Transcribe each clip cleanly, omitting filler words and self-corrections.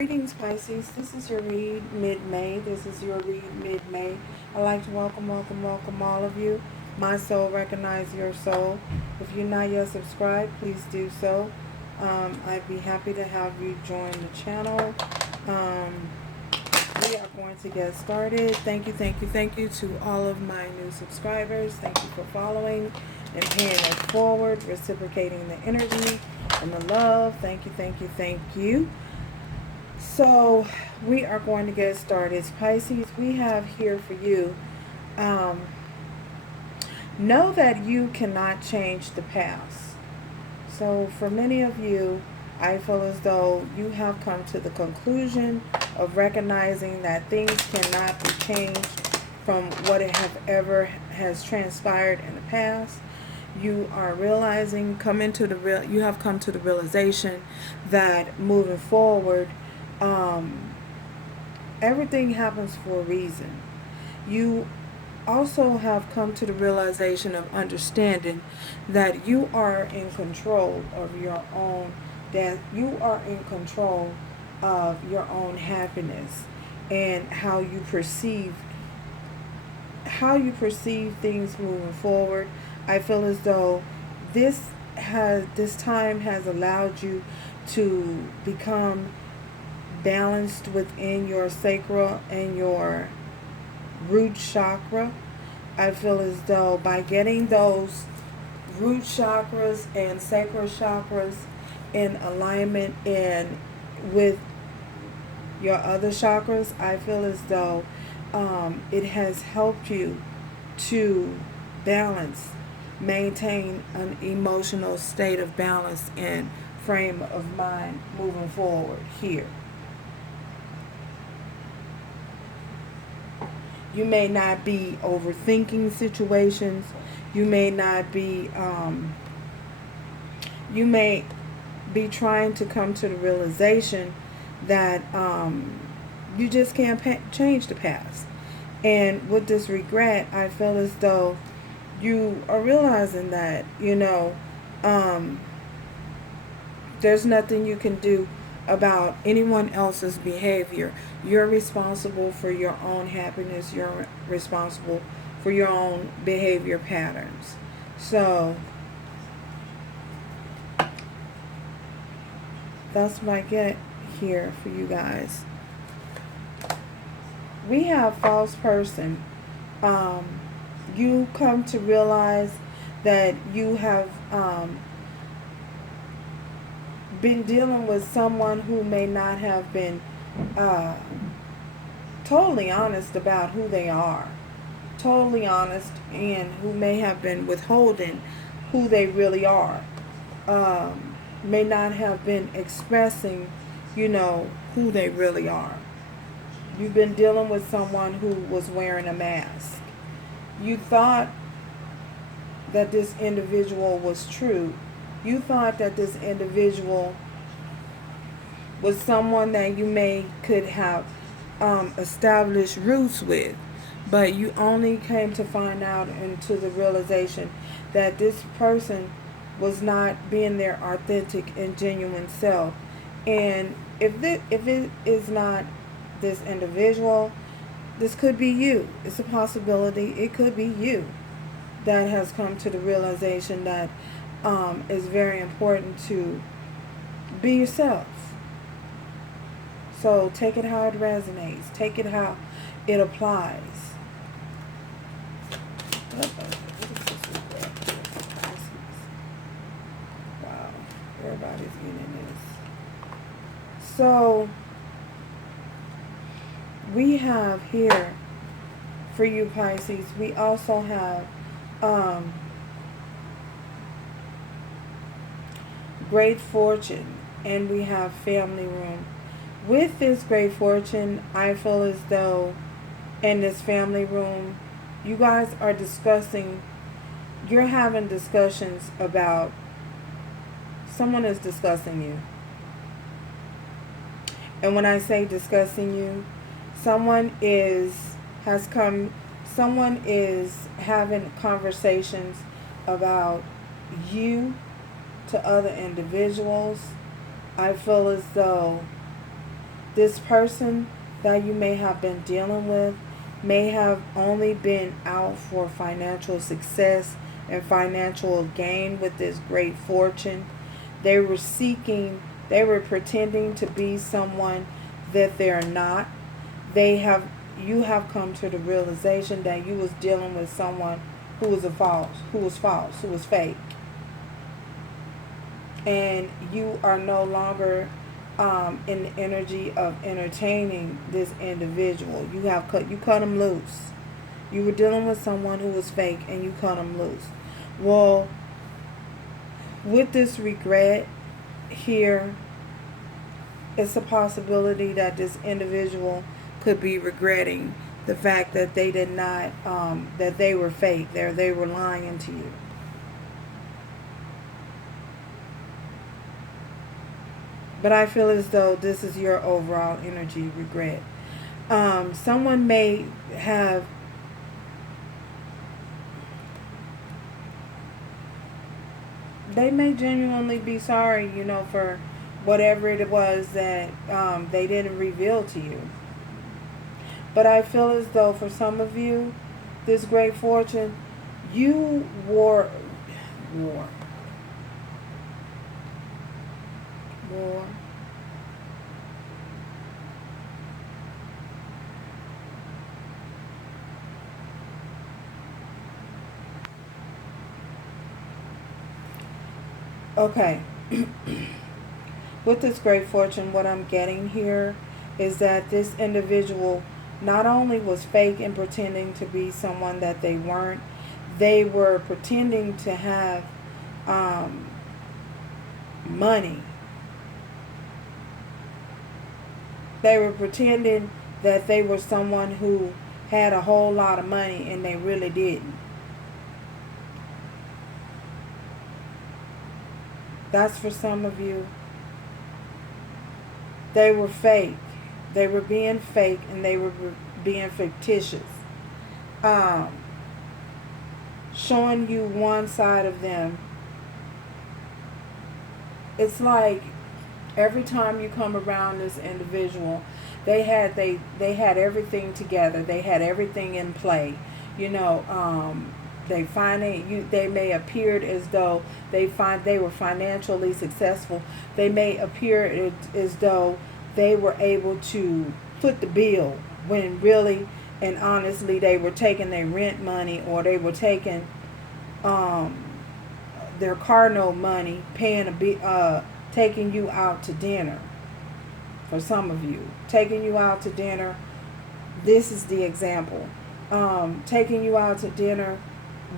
Greetings, Pisces. This is your read mid-May. I'd like to welcome all of you. My soul, recognize your soul. If you're not yet subscribed, please do so. I'd be happy to have you join the channel. We are going to get started. Thank you to all of my new subscribers. Thank you for following and paying it forward, reciprocating the energy and the love. Thank you. So we are going to get started. Pisces, we have here for you, know that you cannot change the past. So for many of you, I feel as though you have come to the conclusion of recognizing that things cannot be changed from what it has transpired in the past. You are realizing, you have come to the realization that moving forward, everything happens for a reason. You also have come to the realization of understanding that you are in control of your own, that you are in control of your own happiness and how you perceive things moving forward. I feel as though this time has allowed you to become balanced within your sacral and your root chakra. I feel as though by getting those root chakras and sacral chakras in alignment and with your other chakras, I feel as though it has helped you to maintain an emotional state of balance and frame of mind moving forward here. You may not be overthinking situations. You may not be, you may be trying to come to the realization that you just can't change the past. And with this regret, I feel as though you are realizing that, there's nothing you can do about anyone else's behavior. You're responsible for your own happiness. You're responsible for your own behavior patterns. So that's what I get here for you guys. We have false person. You come to realize that you have been dealing with someone who may not have been totally honest about who they are, totally honest, and who may have been withholding who they really are, may not have been expressing, who they really are. You've been dealing with someone who was wearing a mask. You thought that this individual was true. You thought that this individual was someone that you could have established roots with, but you only came to find out into the realization that this person was not being their authentic and genuine self. And if it is not this individual, this could be you. It's a possibility. It could be you that has come to the realization that it's very important to be yourself. So take it how it resonates. Take it how it applies. Wow, everybody's getting this. So we have here for you, Pisces, we also have great fortune, and we have family room. With this great fortune, I feel as though in this family room, you guys are you're having discussions about, someone is discussing you. And when I say discussing you, someone is having conversations about you to other individuals. I feel as though This person that you may have been dealing with may have only been out for financial success and financial gain with this great fortune. They were pretending to be someone that they're not. You have come to the realization that you was dealing with someone who was who was fake. And you are no longer in the energy of entertaining this individual. You cut them loose. You were dealing with someone who was fake, and you cut them loose. Well, with this regret here, it's a possibility that this individual could be regretting the fact that they did not, that they were fake. They were lying to you. But I feel as though this is your overall energy regret. Someone may have they may genuinely be sorry, for whatever it was that they didn't reveal to you. But I feel as though for some of you, this great fortune, you war. Okay. With this great fortune, what I'm getting here is that this individual not only was fake and pretending to be someone that they weren't, they were pretending to have money. They were pretending that they were someone who had a whole lot of money, and they really didn't. That's for some of you. They were fake. They were being fake, and they were being fictitious. Showing you one side of them. It's like every time you come around this individual, they had everything together. They had everything in play. They may appeared as though they were financially successful. They may appear as though they were able to foot the bill, when really and honestly they were taking their rent money, or they were taking their car note money, taking you out to dinner. For some of you, taking you out to dinner, this is the example. Taking you out to dinner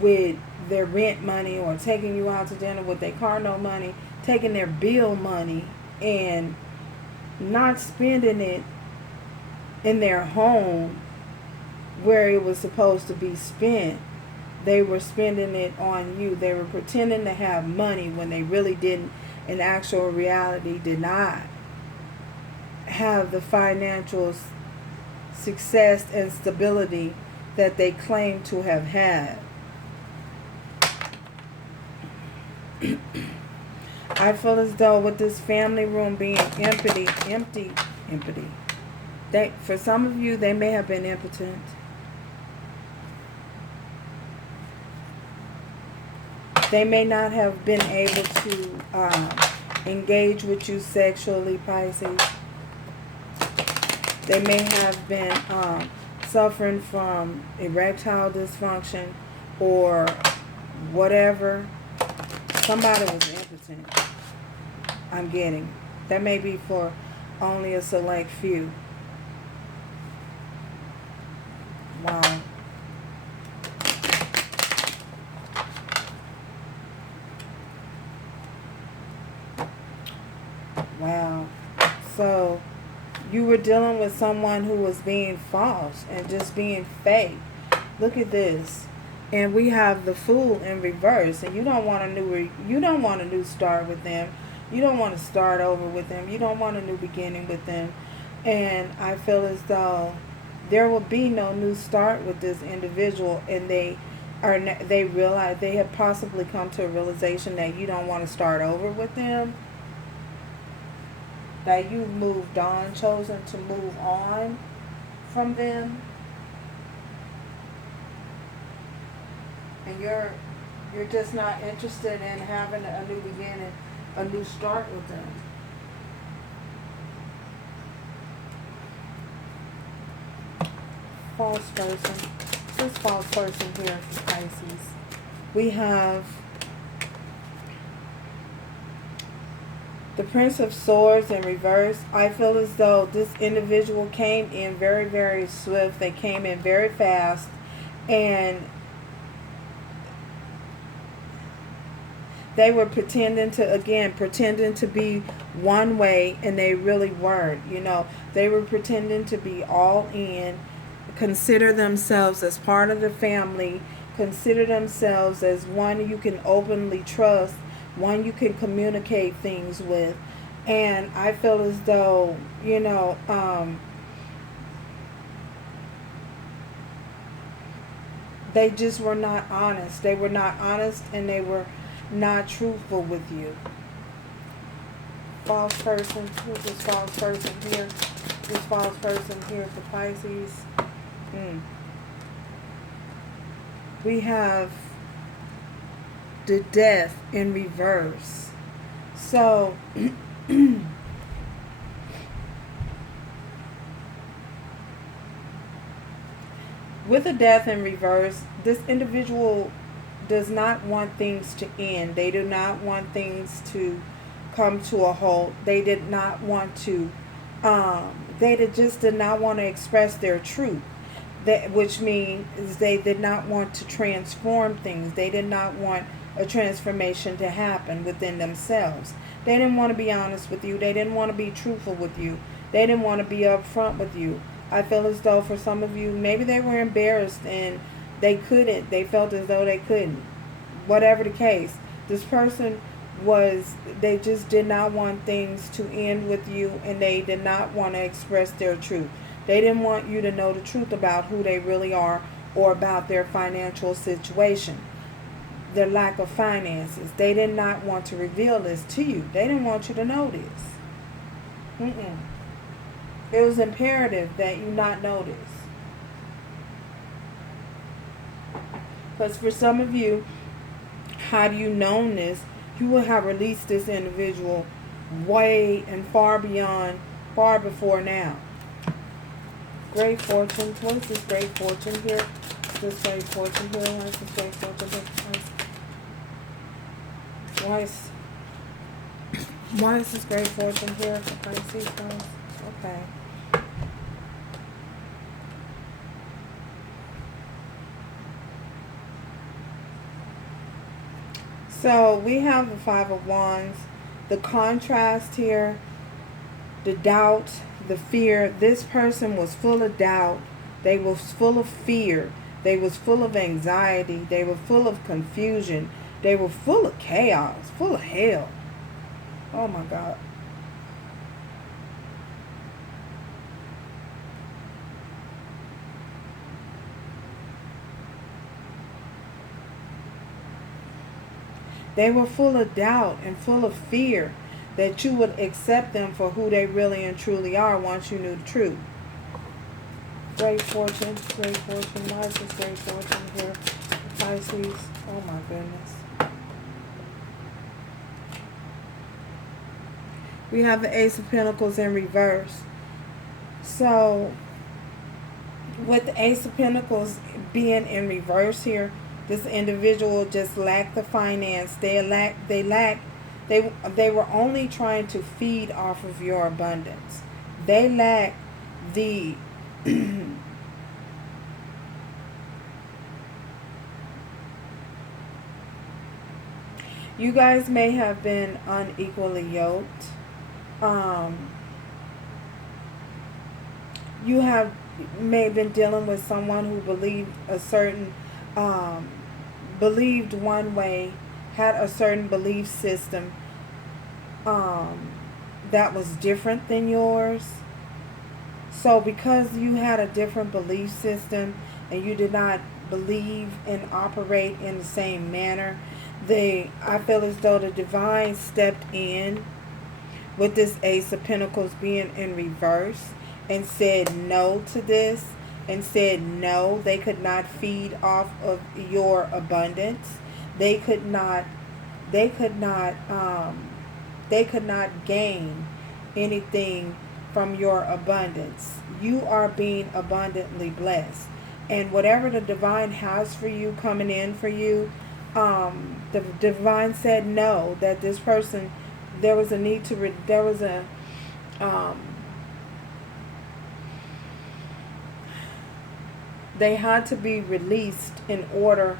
with their rent money, or taking you out to dinner with their car note money, taking their bill money and not spending it in their home where it was supposed to be spent. They were spending it on you. They were pretending to have money when they really didn't. In actual reality, did not have the financial success and stability that they claim to have had. I feel as though with this family room being empty. For some of you, they may have been impotent. They may not have been able to engage with you sexually, Pisces. They may have been suffering from erectile dysfunction or whatever. Somebody was impotent, I'm getting. That may be for only a select few. Wow. Wow. So you were dealing with someone who was being false and just being fake. Look at this. And we have the Fool in reverse. And you don't want a new start with them. You don't want to start over with them. You don't want a new beginning with them. And I feel as though there will be no new start with this individual, and they realize, they have possibly come to a realization that you don't want to start over with them. that you've moved on, chosen to move on from them. And you're just not interested in having a new beginning, a new start with them. False person. This false person here for Pisces. We have the Prince of Swords in reverse. I feel as though this individual came in very, very swift. They came in very fast. And they were pretending to be one way, and they really weren't. You know, they were pretending to be all in, consider themselves as part of the family, consider themselves as one you can openly trust, one you can communicate things with. And I feel as though, you know, they just were not honest. They were not honest, and they were not truthful with you. False person. Who's this false person here? This false person here for Pisces. We have the Death in reverse. So with the Death in reverse, this individual does not want things to end. They do not want things to come to a halt. They did not want to, just did not want to express their truth. Which means they did not want to transform things. They did not want a transformation to happen within themselves. They didn't want to be honest with you. They didn't want to be truthful with you. They didn't want to be upfront with you. I feel as though for some of you, maybe they were embarrassed and they couldn't. They felt as though they couldn't. Whatever the case, this person they just did not want things to end with you, and they did not want to express their truth. They didn't want you to know the truth about who they really are, or about their financial situation, their lack of finances. They did not want to reveal this to you. They didn't want you to know this. It was imperative that you not know this. Because for some of you, had you known this, you would have released this individual way and far before now. Great fortune. What is this great fortune here? This great fortune here. What is this great fortune here? Why is this great fortune here for Pisces? Okay. So we have the Five of Wands, the contrast here, the doubt, the fear. This person was full of doubt. They were full of fear. They was full of anxiety. They were full of confusion. They were full of chaos, full of hell. Oh my God. They were full of doubt and full of fear that you would accept them for who they really and truly are once you knew the truth. Great fortune, great fortune. Why is this great fortune here? Pisces. Oh my goodness. We have the Ace of Pentacles in reverse. So, with the Ace of Pentacles being in reverse here, this individual just lacked the finance. They were only trying to feed off of your abundance. They lacked the you guys may have been unequally yoked. You may have been dealing with someone who believed believed one way, had a certain belief system that was different than yours. So because you had a different belief system and you did not believe and operate in the same manner, I feel as though the divine stepped in with this Ace of Pentacles being in reverse, and said no to this, and said no, they could not feed off of your abundance. They could not gain anything from your abundance. You are being abundantly blessed. And whatever the divine has for you, coming in for you, the divine said no, that this person, there was a need to, they had to be released in order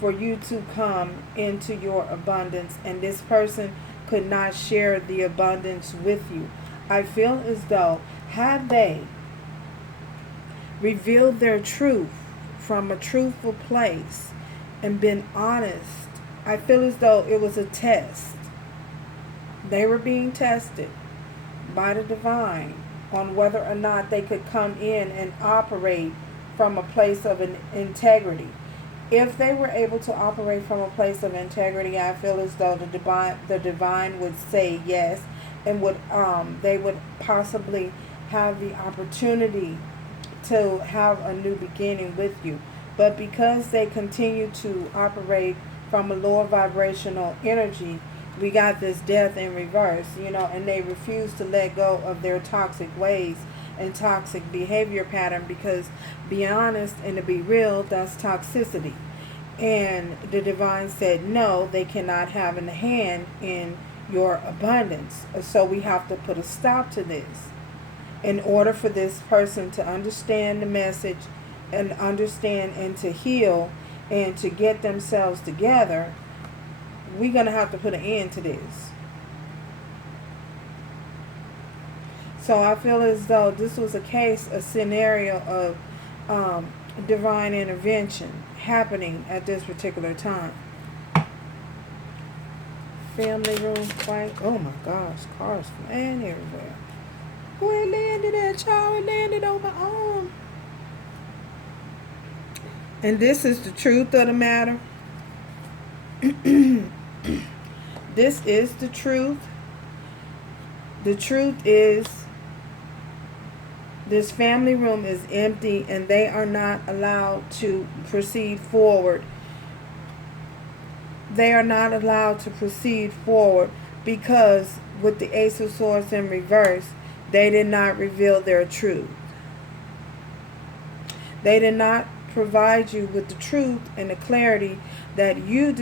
for you to come into your abundance, and this person could not share the abundance with you. I feel as though, had they revealed their truth from a truthful place and been honest, I feel as though it was a test. They were being tested by the divine on whether or not they could come in and operate from a place of an integrity. If they were able to operate from a place of integrity, I feel as though the divine would say yes, and they would possibly have the opportunity to have a new beginning with you. But because they continue to operate from a lower vibrational energy, we got this death in reverse, and they refuse to let go of their toxic ways and toxic behavior pattern, because be honest and to be real, that's toxicity. And the divine said no, they cannot have a hand in your abundance. So we have to put a stop to this. In order for this person to understand the message and understand and to heal and to get themselves together, we're going to have to put an end to this. So I feel as though this was a scenario of divine intervention happening at this particular time. Family room fight. Oh my gosh, cars flying everywhere. Where it landed at, y'all? It landed on my arm. And this is the truth of the matter. This is the truth. The truth is, this family room is empty and they are not allowed to proceed forward. They are not allowed to proceed forward because with the Ace of Swords in reverse, they did not reveal their truth. They did not provide you with the truth and the clarity that you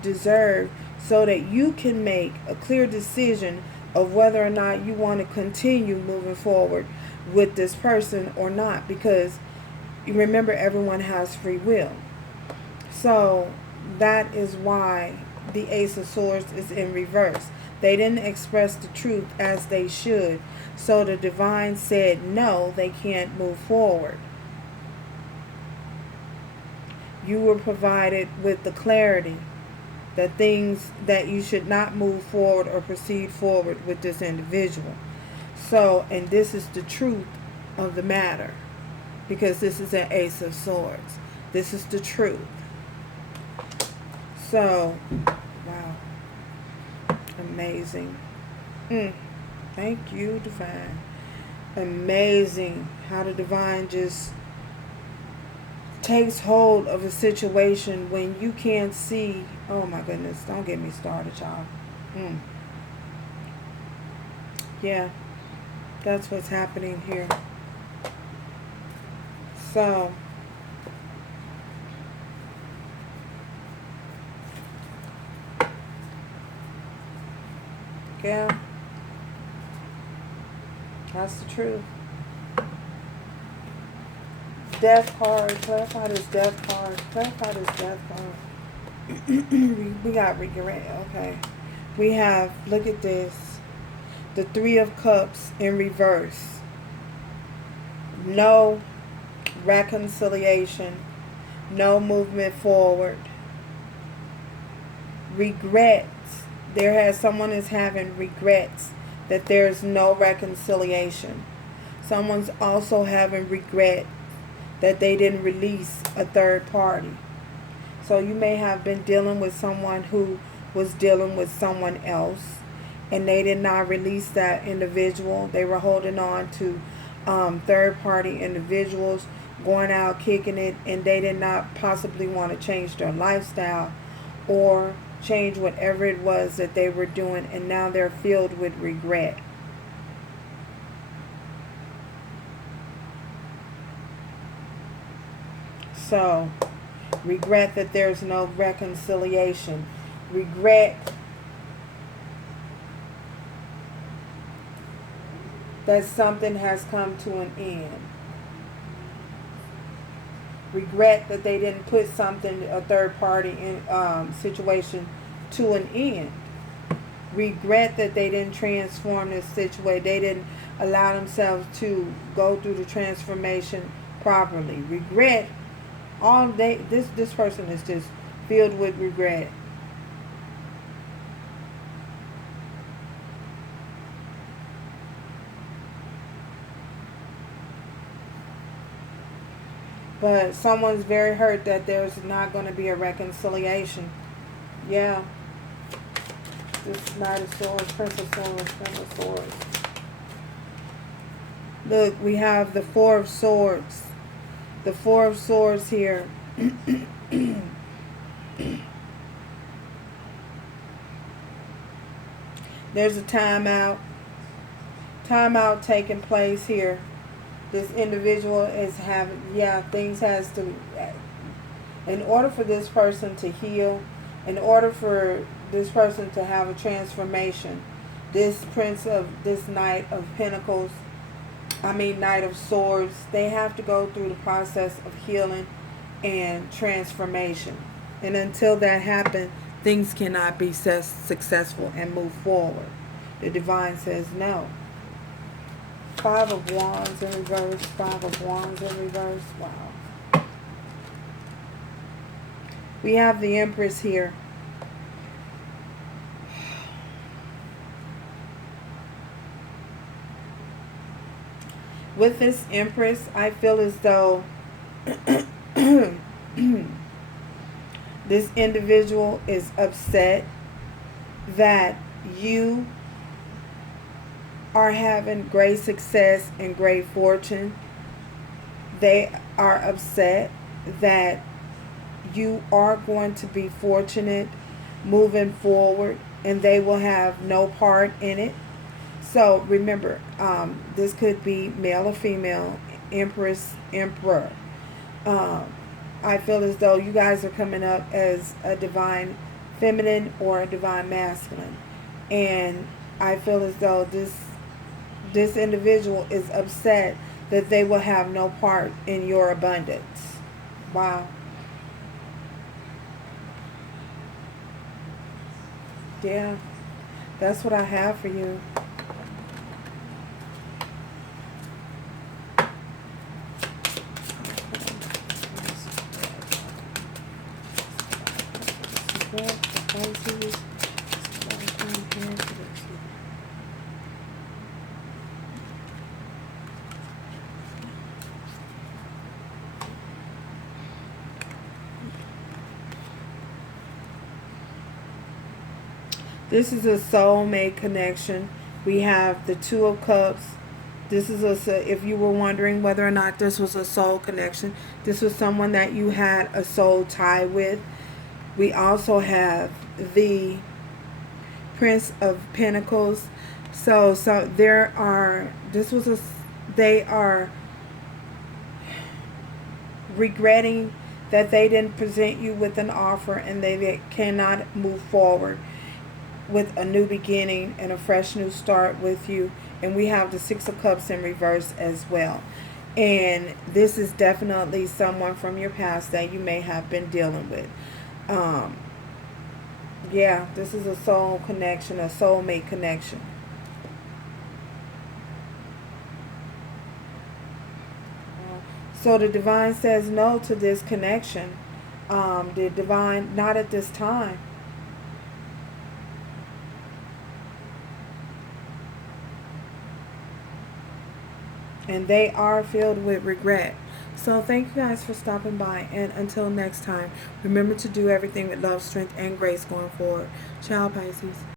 deserve, so that you can make a clear decision of whether or not you want to continue moving forward with this person or not, because you remember, everyone has free will. So that is why the Ace of Swords is in reverse. They didn't express the truth as they should, so the divine said no, they can't move forward. You were provided with the clarity that things that you should not move forward or proceed forward with this individual. So, and this is the truth of the matter, because this is an Ace of Swords. This is the truth. So, wow. Amazing. Thank you, divine. Amazing how the divine just takes hold of a situation when you can't see. Oh my goodness, don't get me started, y'all. Yeah, that's what's happening here. So, yeah, that's the truth. Death card. Clarify this death card. Clarify this death card. We got regret. Okay. We have, look at this, the Three of Cups in reverse. No reconciliation. No movement forward. Regrets. Someone is having regrets that there's no reconciliation. Someone's also having regret that they didn't release a third party. So you may have been dealing with someone who was dealing with someone else, and they did not release that individual. They were holding on to third-party individuals, going out, kicking it, and they did not possibly want to change their lifestyle or change whatever it was that they were doing, and now they're filled with regret. So, regret that there's no reconciliation. Regret that something has come to an end. Regret that they didn't put something, a third party in situation, to an end. Regret that they didn't transform this situation. They didn't allow themselves to go through the transformation properly. Regret all day. This person is just filled with regret. But someone's very hurt that there's not going to be a reconciliation. Yeah. This Knight of Swords, Prince of Swords, Prince of Swords. Look, we have the Four of Swords. The Four of Swords here. There's a timeout. Timeout taking place here. This individual is having, things has to, in order for this person to heal, in order for this person to have a transformation, this Knight of Pentacles, Knight of Swords, they have to go through the process of healing and transformation. And until that happens, things cannot be successful and move forward. The Divine says no. Five of Wands in reverse, Five of Wands in reverse. Wow. We have the Empress here. With this Empress, I feel as though this individual is upset that you are having great success and great fortune. They are upset that you are going to be fortunate moving forward, and they will have no part in it. So remember, this could be male or female, Empress, Emperor. I feel as though you guys are coming up as a divine feminine or a divine masculine. And I feel as though this individual is upset that they will have no part in your abundance. Wow. Yeah, that's what I have for you. This is a soulmate connection. We have the Two of Cups. This is if you were wondering whether or not this was a soul connection, this was someone that you had a soul tie with. We also have the Prince of Pentacles. So there are, they are regretting that they didn't present you with an offer, and they cannot move forward with a new beginning and a fresh new start with you. And we have the Six of Cups in reverse as well. And this is definitely someone from your past that you may have been dealing with. Yeah, this is a soul connection, a soulmate connection. So the Divine says no to this connection. The Divine, not at this time. And they are filled with regret. So thank you guys for stopping by. And until next time, remember to do everything with love, strength, and grace going forward. Ciao, Pisces.